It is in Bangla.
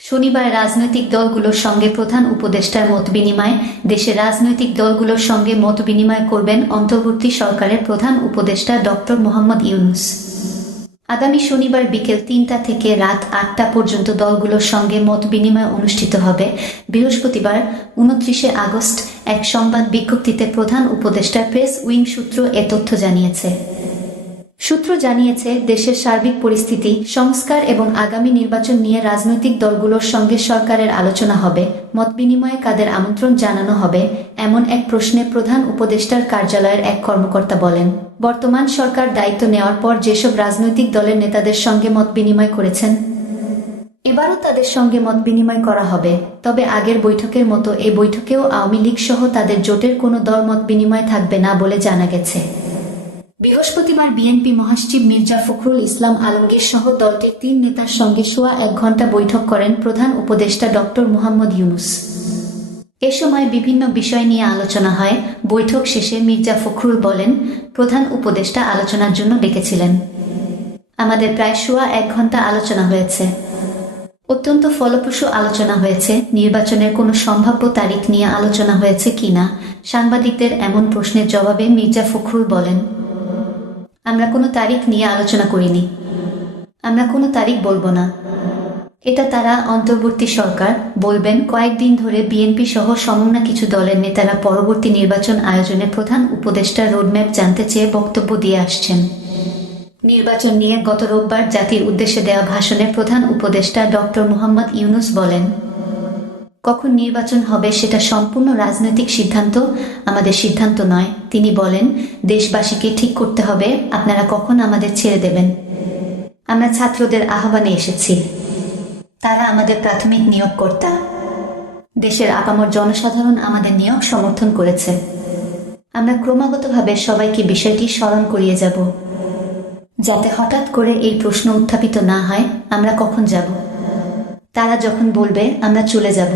শনিবার রাজনৈতিক দলগুলোর সঙ্গে প্রধান উপদেষ্টার মতবিনিময়। দেশের রাজনৈতিক দলগুলোর সঙ্গে মতবিনিময় করবেন অন্তর্বর্তী সরকারের প্রধান উপদেষ্টা ডক্টর মোহাম্মদ ইউনূস। আগামী শনিবার বিকেল ৩টা থেকে রাত ৮টা পর্যন্ত দলগুলোর সঙ্গে মতবিনিময় অনুষ্ঠিত হবে। বৃহস্পতিবার ২৯শে আগস্ট এক সংবাদ বিজ্ঞপ্তিতে প্রধান উপদেষ্টার প্রেস উইং সূত্র এ তথ্য জানিয়েছে। সূত্র জানিয়েছে, দেশের সার্বিক পরিস্থিতি, সংস্কার এবং আগামী নির্বাচন নিয়ে রাজনৈতিক দলগুলোর সঙ্গে সরকারের আলোচনা হবে। মতবিনিময়ে কাদের আমন্ত্রণ জানানো হবে, এমন এক প্রশ্নে প্রধান উপদেষ্টার কার্যালয়ের এক কর্মকর্তা বলেন, বর্তমান সরকার দায়িত্ব নেওয়ার পর যেসব রাজনৈতিক দলের নেতাদের সঙ্গে মতবিনিময় করেছেন, এবারও তাদের সঙ্গে মতবিনিময় করা হবে। তবে আগের বৈঠকের মতো এ বৈঠকেও আওয়ামী লীগ সহ তাদের জোটের কোনো দল মতবিনিময় থাকবে না বলে জানা গেছে। বৃহস্পতিবার বিএনপি মহাসচিব মির্জা ফখরুল ইসলাম আলমগীর সহ দলটির ৩ নেতার সঙ্গে সোয়া ১ ঘণ্টা বৈঠক করেন প্রধান উপদেষ্টা ডক্টর মোহাম্মদ ইউনূস। এ সময় বিভিন্ন বিষয় নিয়ে আলোচনা হয়। বৈঠক শেষে মির্জা ফখরুল বলেন, প্রধান উপদেষ্টা আলোচনার জন্য ডেকেছিলেন। আমাদের প্রায় সোয়া ১ ঘণ্টা আলোচনা হয়েছে। অত্যন্ত ফলপ্রসূ আলোচনা হয়েছে। নির্বাচনের কোনো সম্ভাব্য তারিখ নিয়ে আলোচনা হয়েছে কিনা সাংবাদিকদের এমন প্রশ্নের জবাবে মির্জা ফখরুল বলেন, আমরা কোনো তারিখ নিয়ে আলোচনা করিনি। আমরা কোনো তারিখ বলবো না। এটা তারা অন্তর্বর্তী সরকার বলবেন। কয়েকদিন ধরে বিএনপি সহ সমন্বয় কিছু দলের নেতারা পরবর্তী নির্বাচন আয়োজনে প্রধান উপদেষ্টার রোডম্যাপ জানতে চেয়ে বক্তব্য দিয়ে আসছেন। নির্বাচন নিয়ে গত রোববার জাতির উদ্দেশ্যে দেওয়া ভাষণে প্রধান উপদেষ্টা ডক্টর মোহাম্মদ ইউনূস বলেন, কখন নির্বাচন হবে সেটা সম্পূর্ণ রাজনৈতিক সিদ্ধান্ত, আমাদের সিদ্ধান্ত নয়। তিনি বলেন, দেশবাসীকে ঠিক করতে হবে আপনারা কখন আমাদের ছেড়ে দেবেন। আমরা ছাত্রদের আহ্বানে এসেছি, তারা আমাদের প্রাথমিক নিয়োগকর্তা। দেশের আপামর জনসাধারণ আমাদের নিয়োগ সমর্থন করেছে। আমরা ক্রমাগতভাবে সবাইকে বিষয়টি স্মরণ করিয়ে যাব, যাতে হঠাৎ করে এই প্রশ্ন উত্থাপিত না হয়, আমরা কখন যাব। তারা যখন বলবে আমরা চলে যাব।